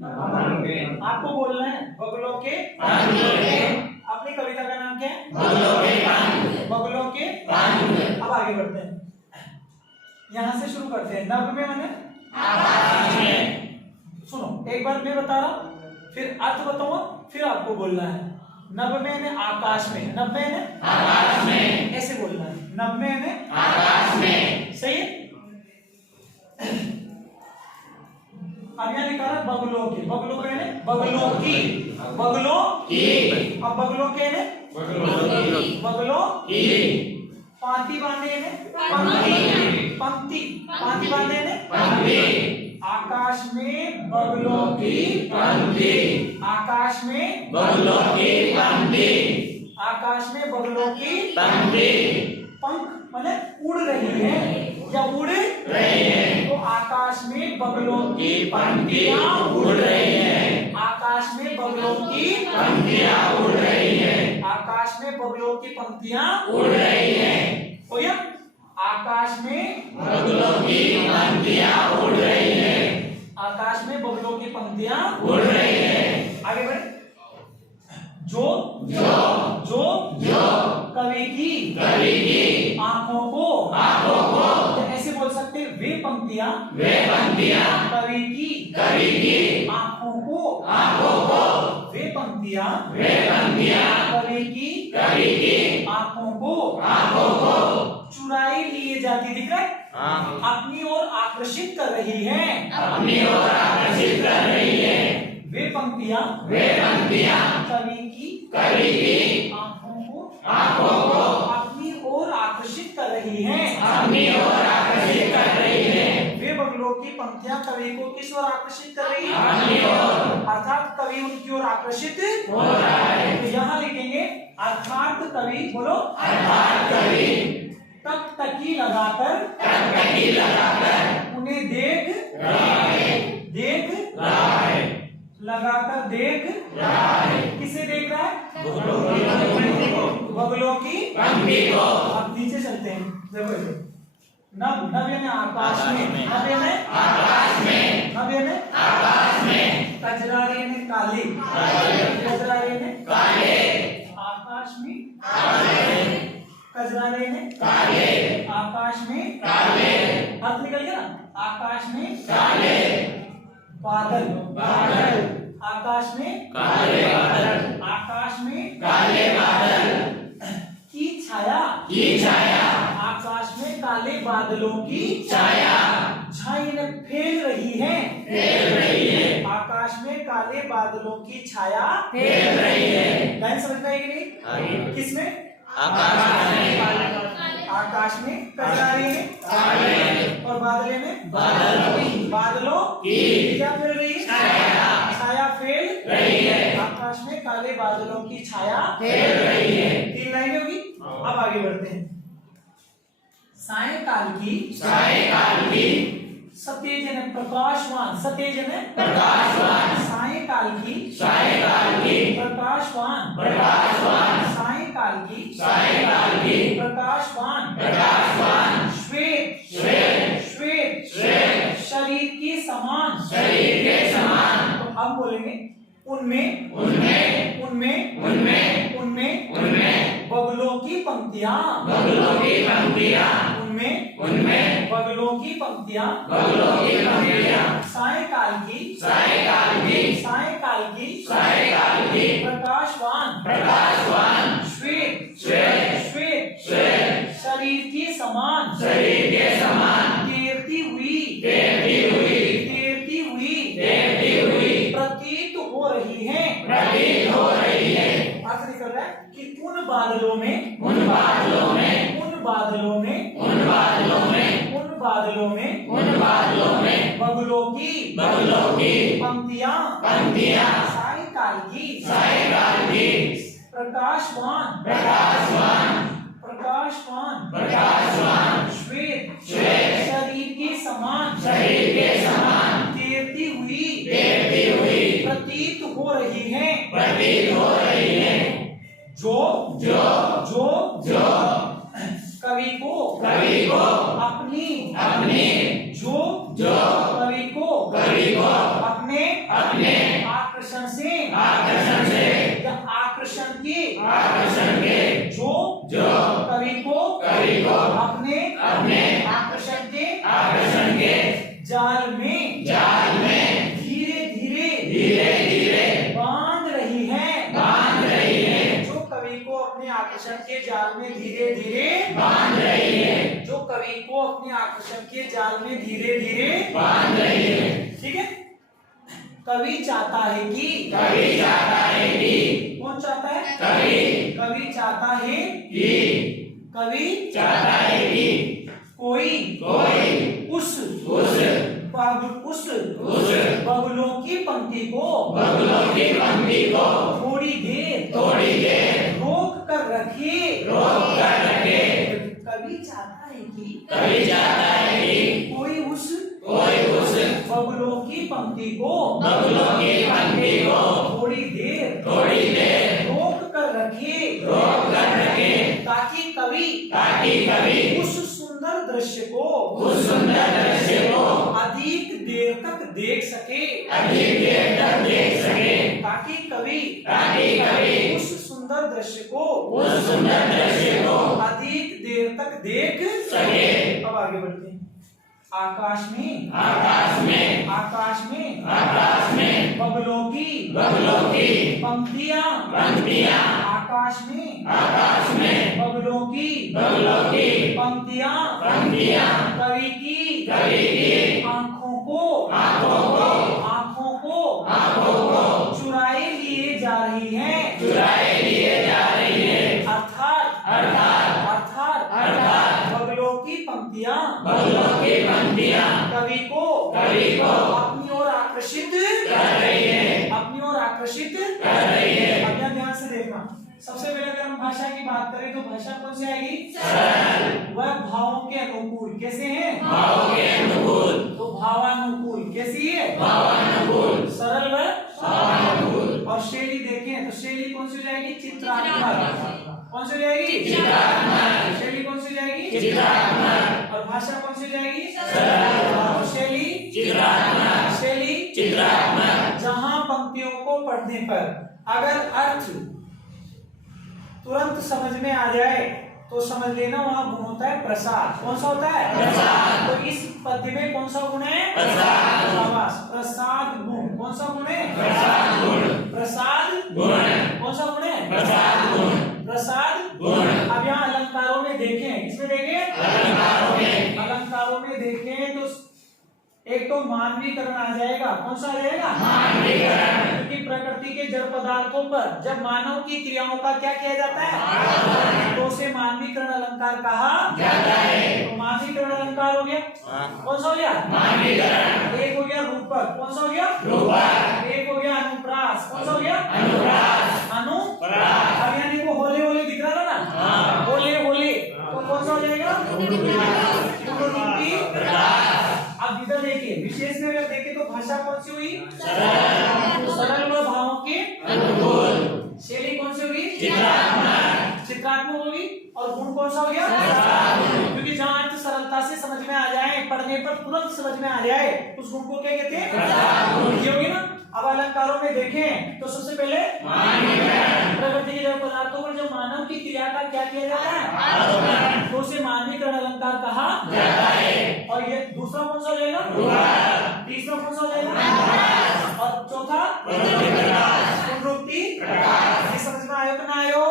आपको बोलना है बगलों के अपनी कविता का नाम क्या है? बगलों के। अब आगे बढ़ते हैं, यहां से शुरू करते हैं। नभ में माने सुनो, एक बार मैं बता रहा हूं, फिर अर्थ बताऊंगा, फिर आपको बोलना है। नभ में ने आकाश में, नभ में ने आकाश में, ऐसे बोलना है। नभ में ने आकाश में, सही है। अब यहाँ लिखा है बगलों के, बगलों के ने बगलों की, बगलों की। अब बगलों के ने बगलों की। पांति बांधे ने पंक्ति, पंक्ति पांति बांधे ने पंक्ति। आकाश में बगलों की पंक्ति, आकाश में बगलों की पंक्ति, आकाश में बगलों की पंक्ति। पंख माने उड़ रही है या उड़ रही है, तो आकाश में बगलों की पंक्तियां उड़ रही हैं। आकाश में बगलों की पंक्तियां उड़ रही हैं। आकाश में बगलों की पंक्तियां उड़ रही हैं। हो गया? आकाश में बगलों की पंक्तियां उड़ रही हैं। आकाश में बगलों की पंक्तियां उड़ रही हैं। आगे बढ़े। जो जो जो जो कवि की आंखों को तो ऐसे बोल सकते हैं, वे पंक्तियां कवि की आंखों को वे पंक्तियां कवि की आंखों को चुराई लिए जाती, दिख रहा है, अपनी ओर आकर्षित कर रही है। वे पंक्तियां कवि की आंखों को अपनी ओर आकर्षित कर रही हैं। वे बगलों की पंक्तियां कवि को किस ओर आकर्षित कर रही है? अर्थात कवि उनकी ओर आकर्षित हो रहा है। तो यहाँ लिखेंगे अर्थात कवि, बोलो टकटकी लगाकर उन्हें देख लगाकर देख रहा है। किसे देख रहा है? बगलों की पंक्ति को। अब नीचे चलते हैं, देखो नभ, नभ यानी आकाश में, नभ यानी आकाश में, नभ यानी आकाश में। कजरारे यानी काले, कजरारे यानी काले, आकाश में कजरारे यानी काले, आकाश में काले। अर्थ निकल गया ना? आकाश में काले बादल, आकाश में काले बादल, आकाश में काले बादल की छाया, आकाश में काले बादलों की छाया फैल रही है। आकाश में काले बादलों की छाया फैल रही है। लाइन समझ में आएगी नहीं? किसमें? आकाश में कजरारे में और बादले में बादलों की क्या फैल रही है? छाया फैल रही है। आकाश में काले बादलों की छाया फैल रही है। 3 लाइनें होगी। अब आगे बढ़ते हैं। सायंकाल की सतेजन प्रकाशवान, सतेजन प्रकाशवान, सायंकाल की प्रकाशवान, सायंकाल की प्रकाशवान, श्वेत शरीर के समान। तो हम बोलेंगे उनमें बगलों की पंक्तियां, उनमें बगलों की पंक्तियां, सायंकाल की प्रकाशवान, श्वेत शरीर के समान, तैरती हुई प्रतीत हो रही है। अर्थ निकल रहा है कि उन बादलों में बगलों की पंक्तियां सायंकाल की प्रकाशवान श्वेत शरीर के समान तैरती हुई प्रतीत हो रही है। जो कवि को अपनी जो कवि को अपने अपने आकर्षण से या आकर्षण के जो कवि को अपने आकर्षण के जाल में धीरे धीरे बांध रही है। जो कवि को अपने आकर्षण के जाल में धीरे धीरे बांध रही है। जो कवि को अपने आकर्षण के जाल में धीरे धीरे बांध रही है। ठीक है। कवि चाहता है कि कौन चाहता है? कवि चाहता है कि कोई उस बगुलों की पंक्ति को थोड़ी देर रोक कर रखे। कवि चाहता है कि कोई उस बगुलों की पंक्ति को थोड़ी देर रोक कर रखे ताकि कवि उस सुंदर दृश्य को अधिक देर तक देख सके। ताकि कवि उस सुंदर दृश्य को अधिक देर तक देख सके। अब आगे बढ़ते हैं। आकाश में बगुलों की पंक्तियां आकाश में बगुलों की पंक्तियां कवि की आंखों को चुराए लिए जा रही हैं। अर्थात बगुलों की पंक्तियां कवि को अपनी ओर आकर्षित कर रही है। अब ध्यान से देखना। सबसे पहले अगर हम भाषा की बात करें तो भाषा कौन सी आएगी? वह भावों के अनुकूल। कैसे है? तो भावानुकूल। कैसी है? सरल व और शैली देखें तो शैली कौन सी जाएगी? चित्रात्मक। कौन सी जाएगी? शैली कौन सी जाएगी? और भाषा कौन सी जाएगी? और शैली जहां पंक्तियों को पढ़ने पर अगर अर्थ तुरंत समझ में आ जाए तो समझ लेना वहां गुण होता है प्रसाद। कौन सा होता है? तो इस पद्य में कौन सा गुण है? प्रसाद गुण। कौन सा गुण है? प्रसाद गुण। कौन सा गुण है? प्रसाद गुण। अब यहाँ अलंकारों में देखें। किसमें देखें? अलंकारों में देखें तो एक तो मानवीकरण आ जाएगा। कौन सा आ जाएगा? क्योंकि प्रकृति के जड़ पदार्थों पर जब मानव की क्रियाओं का क्या किया जाता है तो उसे मानवीकरण अलंकार कहा जाता है। तो मानवीकरण अलंकार हो गया। कौन सा हो गया? एक हो गया रूपक। कौन सा हो गया? एक हो गया अनुप्रास। कौन सा हो गया? अनुप्रास। अब यानी वो होले दिख रहा था ना? होले तो कौन सा हो जाएगा? अब इधर देखिए विशेष में अगर देखें तो भाषा कौन सी हुई? सरल व भावों के अनुकूल। शैली कौन सी हुई? चित्रात्मक होगी। और गुण कौन सा हो गया? क्योंकि जहाँ अर्थ सरलता से समझ में आ जाए, पढ़ने पर तुरंत समझ में आ जाए, उस गुण को क्या कहते हैं? ये होगी ना। अब अलंकारों में देखें तो सबसे पहले प्रकृति के जड़ पदार्थों पर जब मानव की क्रिया का क्या किया जाता है तो उसे मानवीकरण अलंकार कहा जाता है। और ये दूसरा कौन सा हो जाएगा? तीसरा कौन सा हो जाएगा? और चौथा पुनरुक्ति। ये समझ में आयो कि ना आयो?